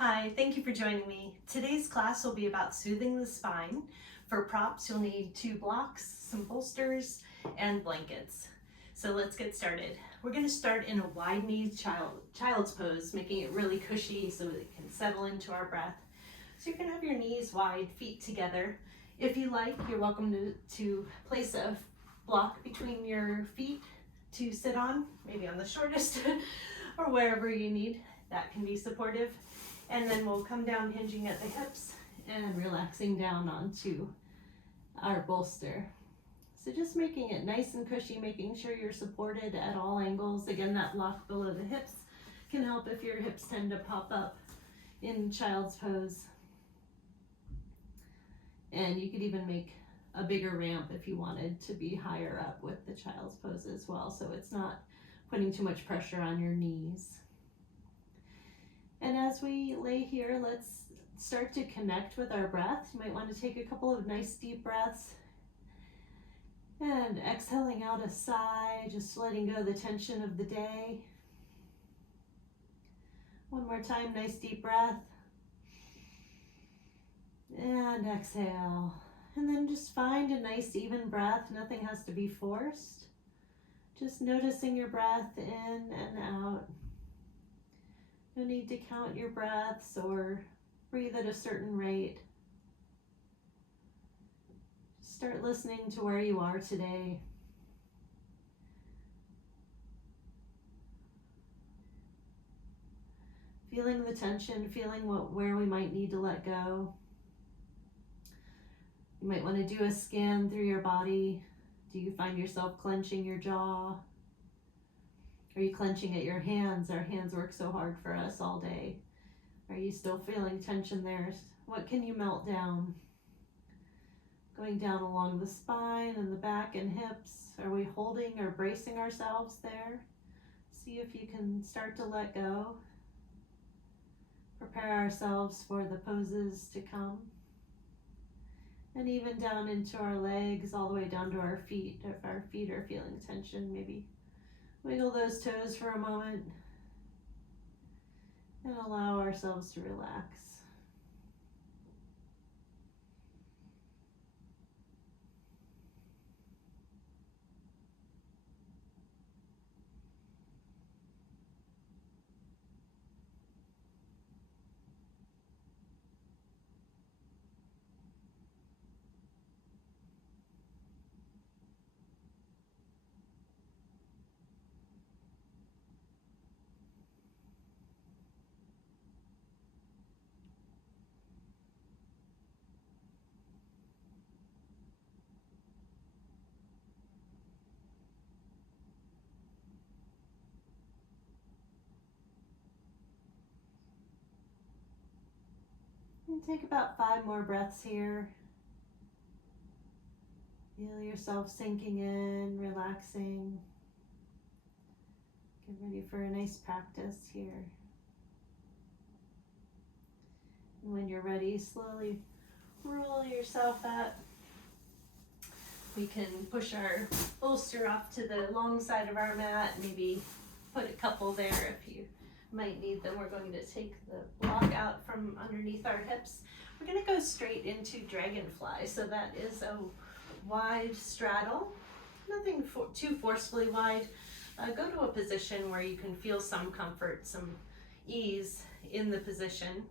Hi, thank you for joining me. Today's class will be about soothing the spine. For props, you'll need 2 blocks, some bolsters, and blankets. So let's get started. We're going to start in a wide-kneed child's pose, making it really cushy so that it can settle into our breath. So you're going to have your knees wide, feet together. If you like, you're welcome to place a block between your feet to sit on, maybe on the shortest or wherever you need. That can be supportive. And then we'll come down hinging at the hips and relaxing down onto our bolster. So just making it nice and cushy, making sure you're supported at all angles. Again, that block below the hips can help if your hips tend to pop up in child's pose. And you could even make a bigger ramp if you wanted to be higher up with the child's pose as well, so it's not putting too much pressure on your knees. And as we lay here, let's start to connect with our breath. You might want to take a couple of nice deep breaths and exhaling out a sigh, just letting go the tension of the day. One more time, nice deep breath. And exhale. And then just find a nice even breath. Nothing has to be forced. Just noticing your breath in and out. No need to count your breaths or breathe at a certain rate. Start listening to where you are today. Feeling the tension, feeling where we might need to let go. You might want to do a scan through your body. Do you find yourself clenching your jaw? Are you clenching at your hands? Our hands work so hard for us all day. Are you still feeling tension there? What can you melt down? Going down along the spine and the back and hips. Are we holding or bracing ourselves there? See if you can start to let go. Prepare ourselves for the poses to come. And even down into our legs, all the way down to our feet. If our feet are feeling tension, maybe wiggle those toes for a moment and allow ourselves to relax. And take about 5 more breaths here. Feel yourself sinking in, relaxing. Get ready for a nice practice here. And when you're ready, slowly roll yourself up. We can push our bolster off to the long side of our mat, maybe put a couple there if you might need them. We're going to take the block out from underneath our hips. We're going to go straight into Dragonfly. So that is a wide straddle, nothing too forcefully wide. Go to a position where you can feel some comfort, some ease in the position.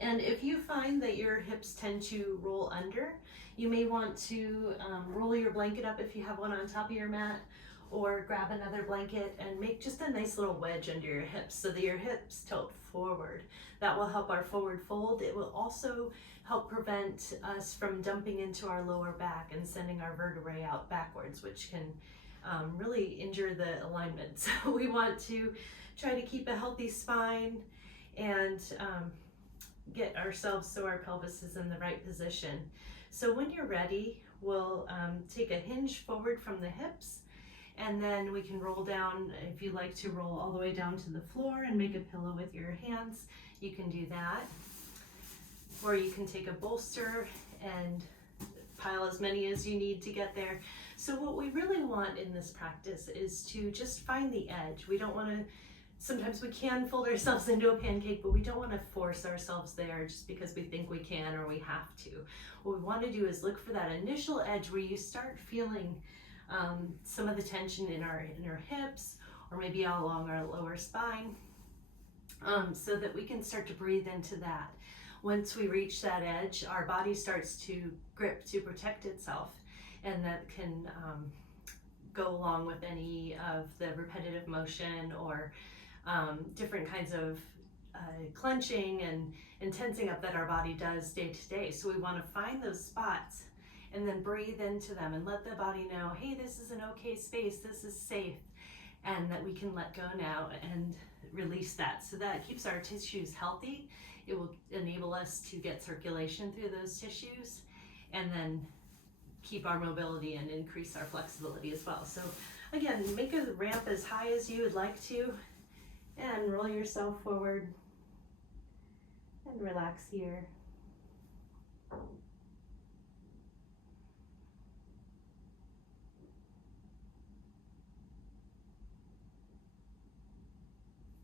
And if you find that your hips tend to roll under, you may want to roll your blanket up if you have one on top of your mat, or grab another blanket and make just a nice little wedge under your hips so that your hips tilt forward. That will help our forward fold. It will also help prevent us from dumping into our lower back and sending our vertebrae out backwards, which can really injure the alignment. So we want to try to keep a healthy spine and get ourselves so our pelvis is in the right position. So when you're ready, we'll take a hinge forward from the hips, and then we can roll down. If you like to roll all the way down to the floor and make a pillow with your hands, you can do that. Or you can take a bolster and pile as many as you need to get there. So what we really want in this practice is to just find the edge. We don't want to sometimes we can fold ourselves into a pancake, but we don't want to force ourselves there just because we think we can or we have to. What we want to do is look for that initial edge where you start feeling some of the tension in our hips, or maybe all along our lower spine, so that we can start to breathe into that. Once we reach that edge, our body starts to grip to protect itself, and that can go along with any of the repetitive motion or different kinds of clenching and tensing up that our body does day to day. So we want to find those spots and then breathe into them and let the body know, hey, this is an okay space, this is safe, and that we can let go now and release that. So that keeps our tissues healthy. It will enable us to get circulation through those tissues, and then keep our mobility and increase our flexibility as well. So again, make a ramp as high as you would like to, and roll yourself forward and relax here.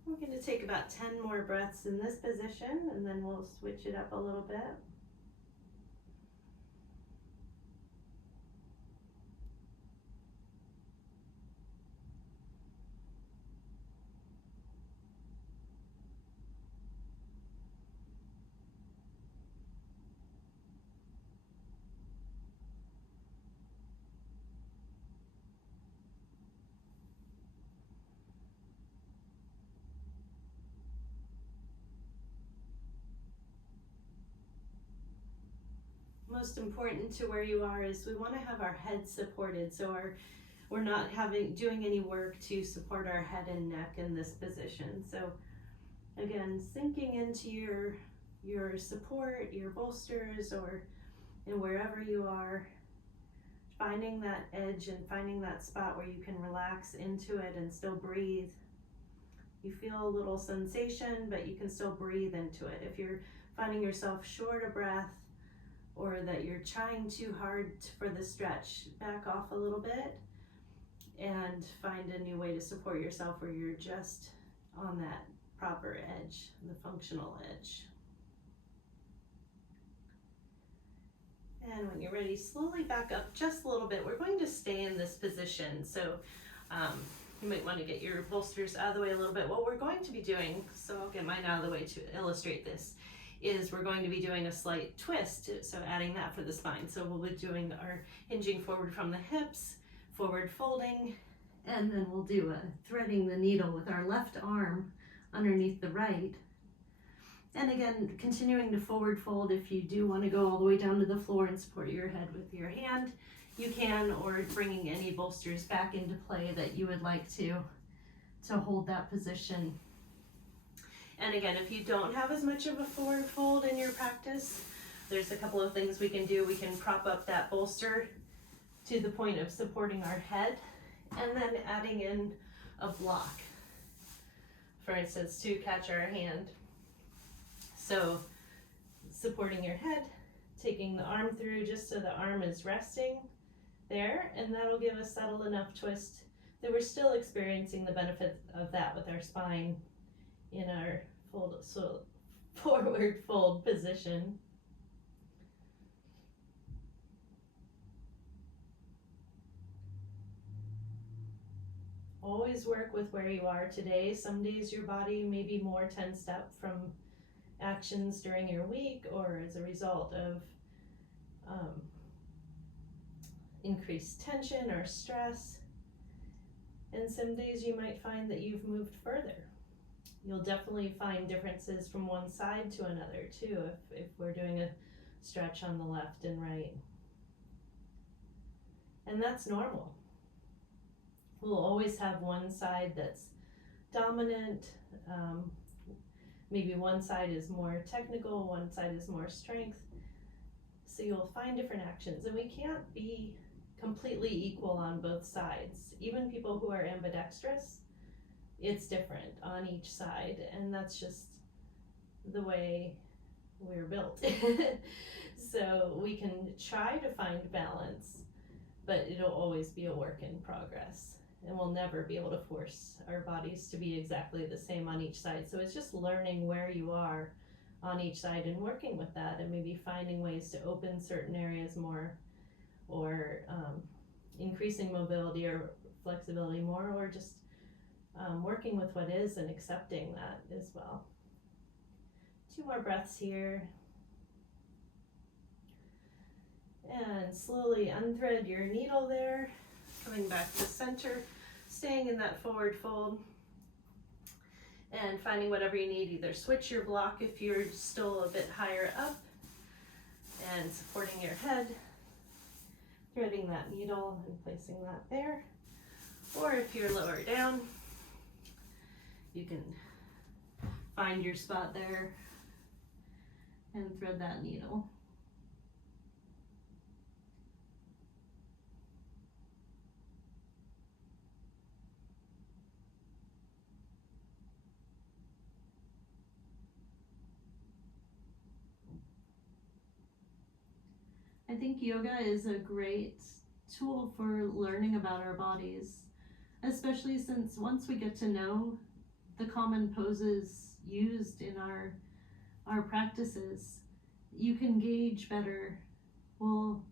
We're going to take about 10 more breaths in this position, and then we'll switch it up a little bit. Most important to where you are is we want to have our head supported, so we're not doing any work to support our head and neck in this position. So again, sinking into your support, your bolsters, or wherever you are, finding that edge and finding that spot where you can relax into it and still breathe. You feel a little sensation, but you can still breathe into it. If you're finding yourself short of breath, or that you're trying too hard for the stretch, back off a little bit and find a new way to support yourself where you're just on that proper edge, the functional edge. And when you're ready, slowly back up just a little bit. We're going to stay in this position, so you might want to get your bolsters out of the way a little bit. What we're going to be doing, so I'll get mine out of the way to illustrate this, is we're going to be doing a slight twist, so adding that for the spine. So we'll be doing our hinging forward from the hips, forward folding, and then we'll do a threading the needle with our left arm underneath the right. And again, continuing to forward fold. If you do want to go all the way down to the floor and support your head with your hand, you can, or bringing any bolsters back into play that you would like to hold that position. And again, if you don't have as much of a forward fold in your practice, there's a couple of things we can do. We can prop up that bolster to the point of supporting our head, and then adding in a block, for instance, to catch our hand. So supporting your head, taking the arm through just so the arm is resting there, and that'll give us subtle enough twist that we're still experiencing the benefit of that with our spine in our forward fold position. Always work with where you are today. Some days your body may be more tensed up from actions during your week, or as a result of increased tension or stress. And some days you might find that you've moved further. You'll definitely find differences from one side to another too, if we're doing a stretch on the left and right. And that's normal. We'll always have one side that's dominant. Maybe one side is more technical, one side is more strength. So you'll find different actions, and we can't be completely equal on both sides. Even people who are ambidextrous, it's different on each side, and that's just the way we're built. So we can try to find balance, but it'll always be a work in progress. and we'll never be able to force our bodies to be exactly the same on each side. So it's just learning where you are on each side and working with that, and maybe finding ways to open certain areas more, or increasing mobility or flexibility more, or just working with what is and accepting that as well. 2 more breaths here. And slowly unthread your needle there, coming back to center, staying in that forward fold, and finding whatever you need. Either switch your block if you're still a bit higher up, and supporting your head, threading that needle and placing that there. Or if you're lower down, you can find your spot there and thread that needle. I think yoga is a great tool for learning about our bodies, especially since once we get to know the common poses used in our practices, you can gauge better. Well,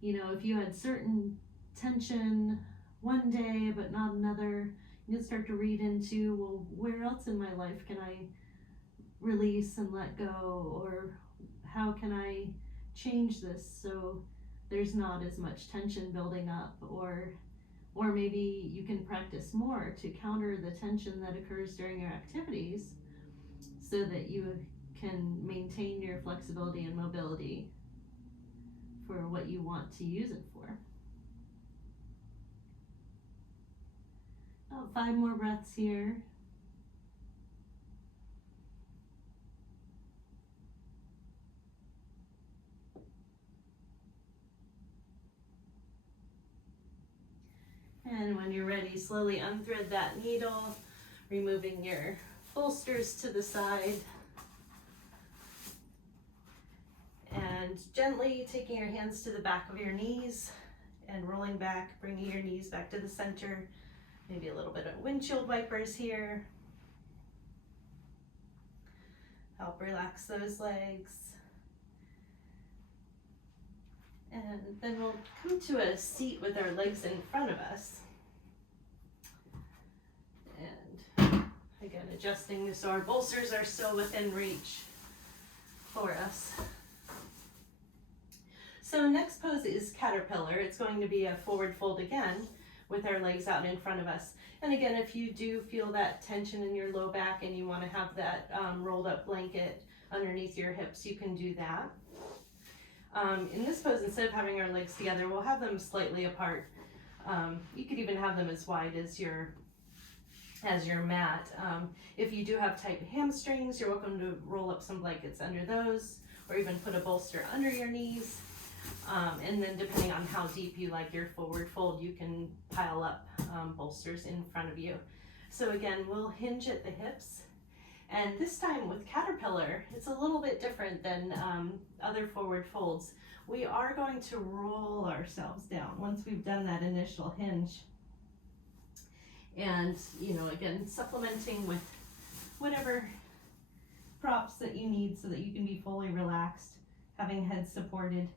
you know, if you had certain tension one day but not another, you can start to read into, well, where else in my life can I release and let go, or how can I change this so there's not as much tension building up, or maybe you can practice more to counter the tension that occurs during your activities so that you can maintain your flexibility and mobility for what you want to use it for. About 5 more breaths here. And when you're ready, slowly unthread that needle, removing your bolsters to the side. And gently taking your hands to the back of your knees and rolling back, bringing your knees back to the center. Maybe a little bit of windshield wipers here. Help relax those legs. And then we'll come to a seat with our legs in front of us. And again, adjusting so our bolsters are still within reach for us. So next pose is caterpillar. It's going to be a forward fold again with our legs out in front of us. And again, if you do feel that tension in your low back and you want to have that rolled up blanket underneath your hips, you can do that. In this pose, instead of having our legs together, we'll have them slightly apart. You could even have them as wide as your mat. If you do have tight hamstrings, you're welcome to roll up some blankets under those, or even put a bolster under your knees. And then depending on how deep you like your forward fold, you can pile up bolsters in front of you. So again, we'll hinge at the hips. And this time with caterpillar, it's a little bit different than other forward folds. We are going to roll ourselves down once we've done that initial hinge. And, you know, again, supplementing with whatever props that you need so that you can be fully relaxed, having head supported.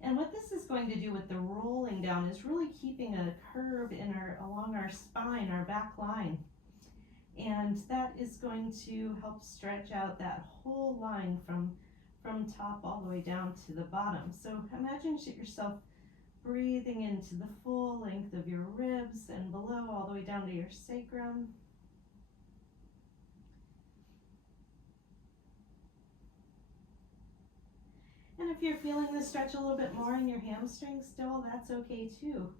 And what this is going to do with the rolling down is really keeping a curve in along our spine, our back line. And that is going to help stretch out that whole line from top all the way down to the bottom. So imagine yourself breathing into the full length of your ribs and below all the way down to your sacrum. And if you're feeling the stretch a little bit more in your hamstrings still, that's okay too.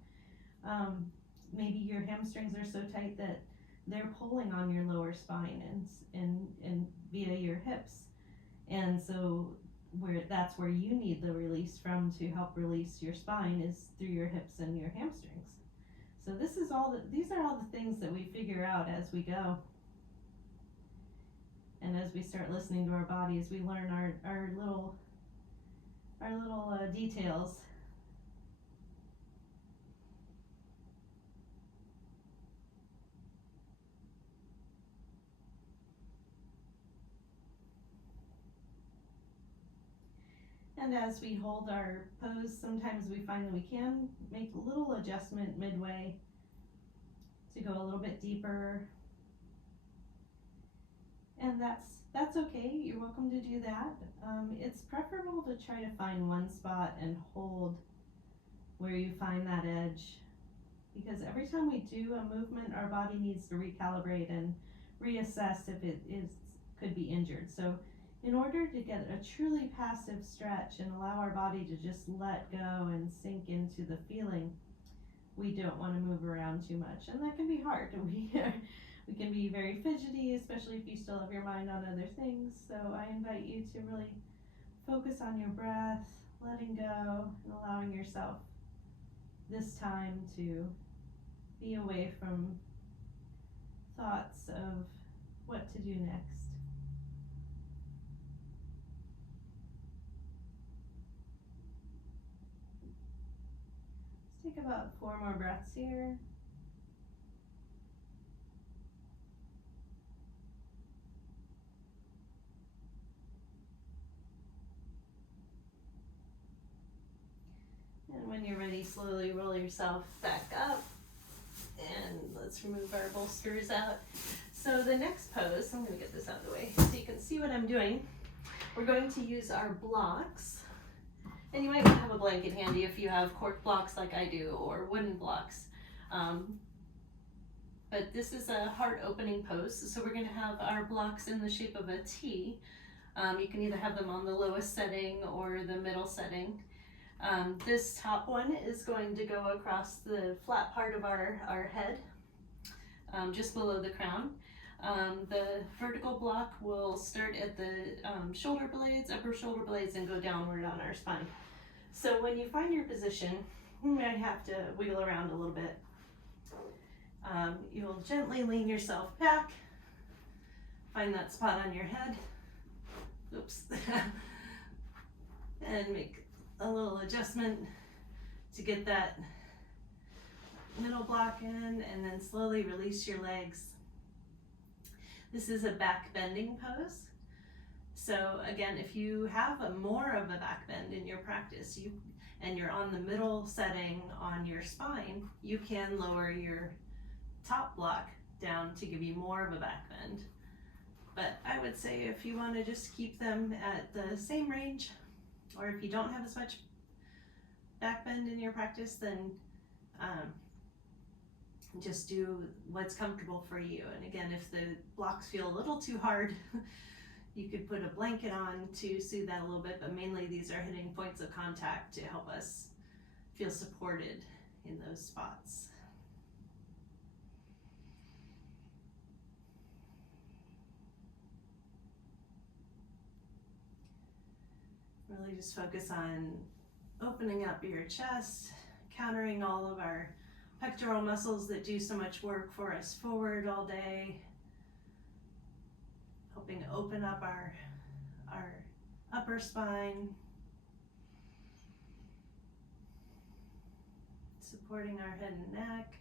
Maybe your hamstrings are so tight that they're pulling on your lower spine and via your hips. And so that's where you need the release from to help release your spine is through your hips and your hamstrings. So these are all the things that we figure out as we go. And as we start listening to our bodies, we learn our little And as we hold our pose, sometimes we find that we can make a little adjustment midway to go a little bit deeper. And that's okay. You're welcome to do that. It's preferable to try to find one spot and hold where you find that edge, because every time we do a movement, our body needs to recalibrate and reassess if it could be injured. So in order to get a truly passive stretch and allow our body to just let go and sink into the feeling, we don't want to move around too much, and that can be hard. We can be very fidgety, especially if you still have your mind on other things. So I invite you to really focus on your breath, letting go, and allowing yourself this time to be away from thoughts of what to do next. Let's take about 4 more breaths here. And when you're ready, slowly roll yourself back up. And let's remove our bolsters out. So the next pose, I'm going to get this out of the way so you can see what I'm doing. We're going to use our blocks. And you might want to have a blanket handy if you have cork blocks like I do, or wooden blocks. But this is a heart opening pose, so we're going to have our blocks in the shape of a T. You can either have them on the lowest setting or the middle setting. This top one is going to go across the flat part of our head, just below the crown. The vertical block will start at the shoulder blades, upper shoulder blades, and go downward on our spine. So when you find your position, you might have to wiggle around a little bit. You'll gently lean yourself back, find that spot on your head, oops, and make a little adjustment to get that middle block in, and then slowly release your legs. This is a back bending pose. So again, if you have more of a back bend in your practice, and you're on the middle setting on your spine, you can lower your top block down to give you more of a back bend. But I would say if you want to just keep them at the same range, or if you don't have as much back bend in your practice, then just do what's comfortable for you. And again, if the blocks feel a little too hard, you could put a blanket on to soothe that a little bit, but mainly these are hitting points of contact to help us feel supported in those spots. Really just focus on opening up your chest, countering all of our pectoral muscles that do so much work for us forward all day, helping open up our upper spine, supporting our head and neck.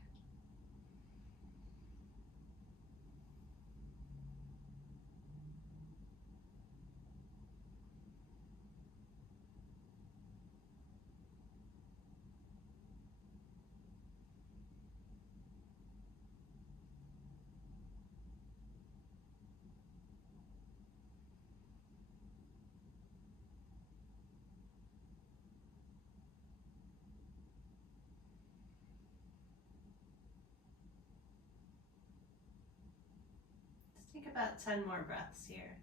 Let's take about 10 more breaths here.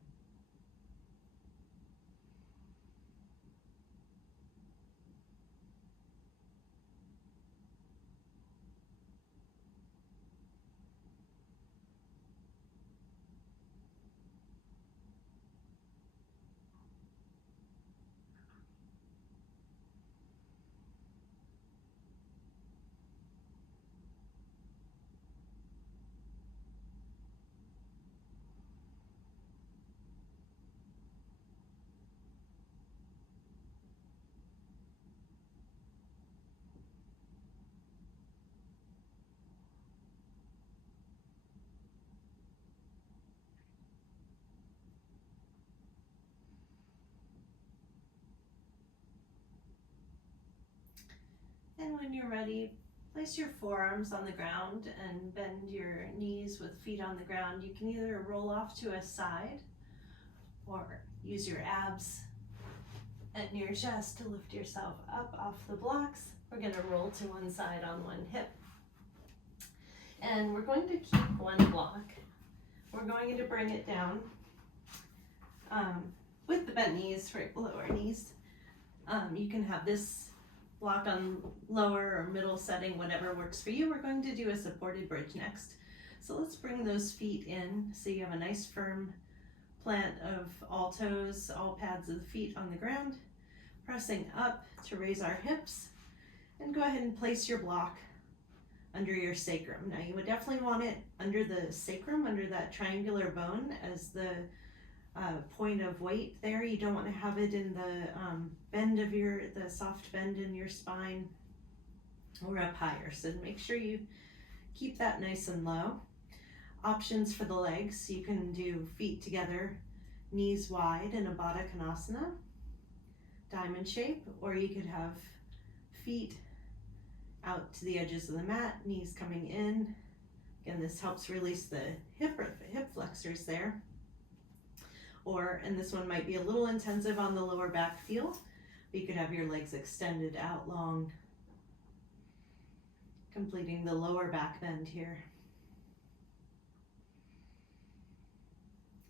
And when you're ready, place your forearms on the ground and bend your knees with feet on the ground. You can either roll off to a side or use your abs and your chest to lift yourself up off the blocks. We're going to roll to one side on one hip. And we're going to keep one block. We're going to bring it down with the bent knees right below our knees. You can have this block on lower or middle setting, whatever works for you. We're going to do a supported bridge next. So let's bring those feet in so you have a nice firm plant of all toes, all pads of the feet on the ground, pressing up to raise our hips, and go ahead and place your block under your sacrum. Now you would definitely want it under the sacrum, under that triangular bone as the point of weight there. You don't want to have it in the bend of the soft bend in your spine or up higher. So make sure you keep that nice and low. Options for the legs, you can do feet together, knees wide in a Baddha Konasana, diamond shape, or you could have feet out to the edges of the mat, knees coming in. Again, this helps release the hip flexors there. Or, and this one might be a little intensive on the lower back feel, but you could have your legs extended out long, completing the lower back bend here.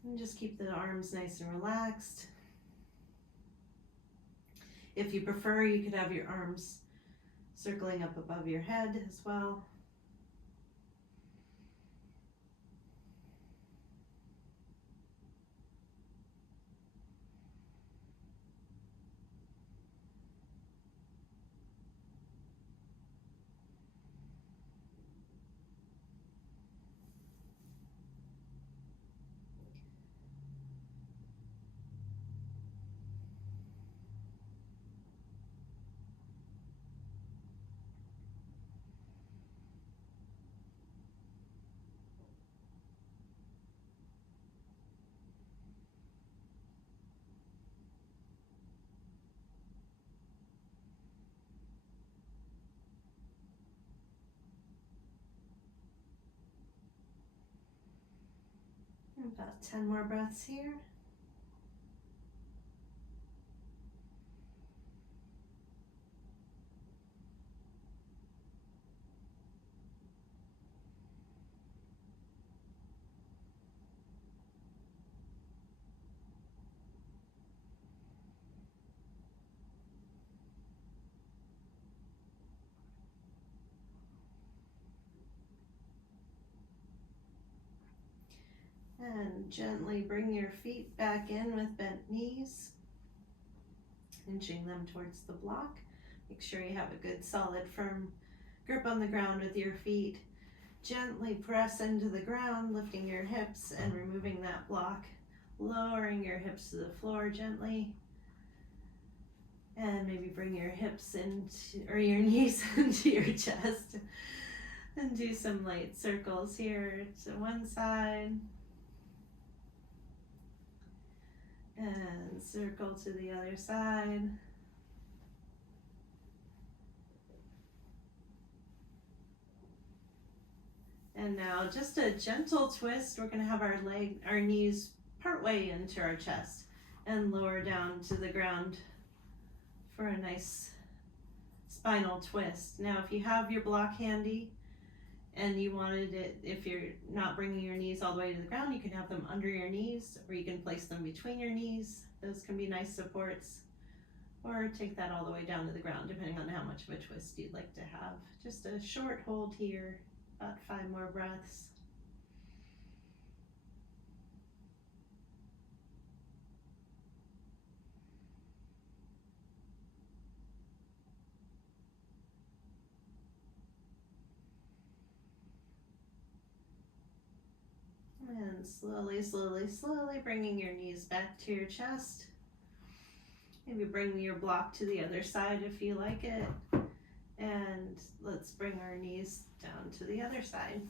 And just keep the arms nice and relaxed. If you prefer, you could have your arms circling up above your head as well. About 10 more breaths here. And gently bring your feet back in with bent knees, inching them towards the block. Make sure you have a good solid firm grip on the ground with your feet. Gently press into the ground, lifting your hips and removing that block, lowering your hips to the floor gently. And maybe bring your hips into, or your knees into your chest, and do some light circles here to one side. And circle to the other side. And now just a gentle twist. We're going to have our knees partway into our chest and lower down to the ground for a nice spinal twist. Now, if you have your block handy and you wanted it, if you're not bringing your knees all the way to the ground, you can have them under your knees, or you can place them between your knees. Those can be nice supports, or take that all the way down to the ground, depending on how much of a twist you'd like to have. Just a short hold here, about 5 more breaths. And slowly, slowly, slowly bringing your knees back to your chest. Maybe bring your block to the other side if you like it. And let's bring our knees down to the other side.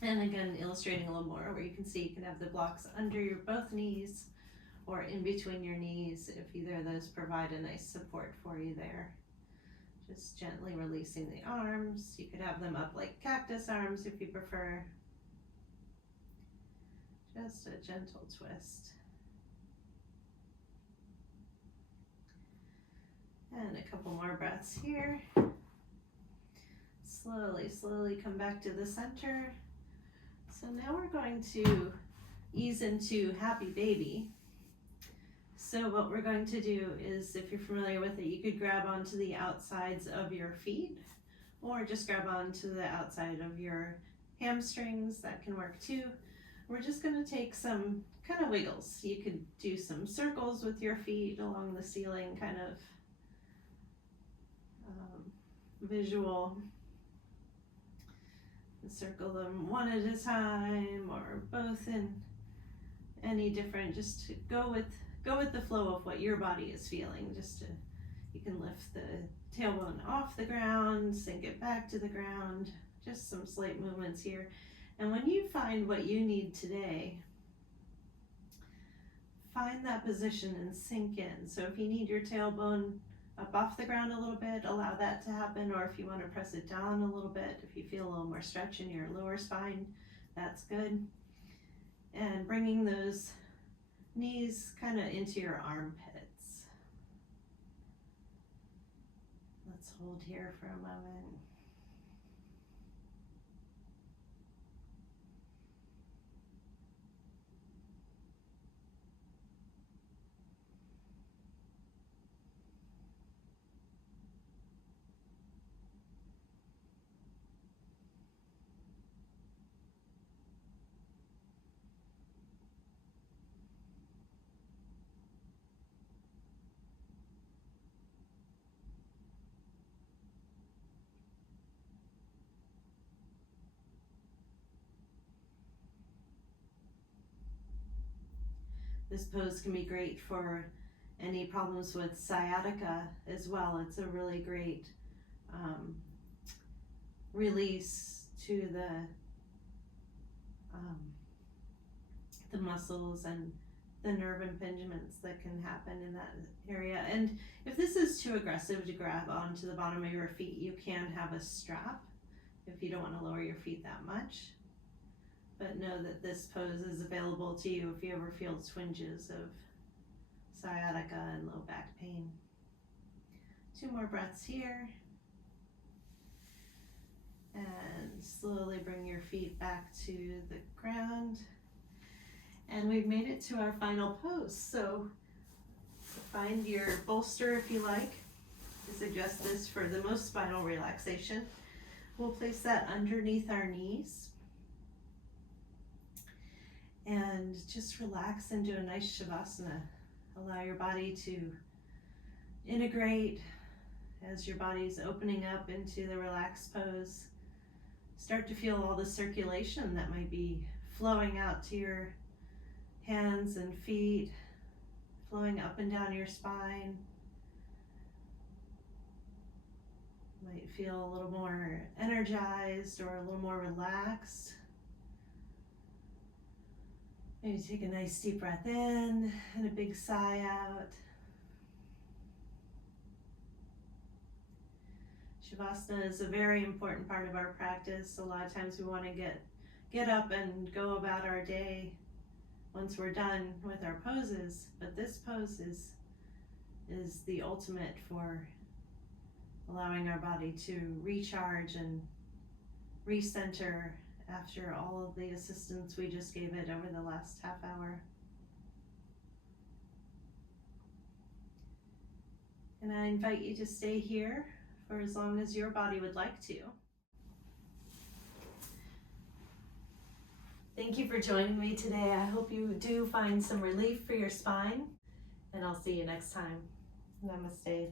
And again, illustrating a little more where you can see you can have the blocks under your both knees or in between your knees if either of those provide a nice support for you there. Just gently releasing the arms. You could have them up like cactus arms if you prefer. Just a gentle twist. And a couple more breaths here. Slowly, slowly come back to the center. So now we're going to ease into happy baby. So what we're going to do is, if you're familiar with it, you could grab onto the outsides of your feet or just grab onto the outside of your hamstrings. That can work too. We're just going to take some kind of wiggles. You could do some circles with your feet along the ceiling, kind of visual. Circle them one at a time or both in any different, just to go with the flow of what your body is feeling. You can lift the tailbone off the ground, sink it back to the ground, just some slight movements here. And when you find what you need today, find that position and sink in. So if you need your tailbone up off the ground a little bit, allow that to happen, or if you want to press it down a little bit, if you feel a little more stretch in your lower spine, that's good. And bringing those knees kind of into your armpits. Let's hold here for a moment. This pose can be great for any problems with sciatica as well. It's a really great release to the muscles and the nerve impingements that can happen in that area. And if this is too aggressive to grab onto the bottom of your feet, you can have a strap if you don't want to lower your feet that much. But know that this pose is available to you if you ever feel twinges of sciatica and low back pain. 2 more breaths here. And slowly bring your feet back to the ground. And we've made it to our final pose. So find your bolster if you like. I suggest this for the most spinal relaxation. We'll place that underneath our knees. And just relax into a nice Shavasana. Allow your body to integrate as your body's opening up into the relaxed pose. Start to feel all the circulation that might be flowing out to your hands and feet, flowing up and down your spine. Might feel a little more energized or a little more relaxed. Maybe take a nice deep breath in and a big sigh out. Shavasana is a very important part of our practice. A lot of times we want to get up and go about our day once we're done with our poses, but this pose is the ultimate for allowing our body to recharge and recenter after all of the assistance we just gave it over the last half hour. And I invite you to stay here for as long as your body would like to. Thank you for joining me today. I hope you do find some relief for your spine, and I'll see you next time. Namaste.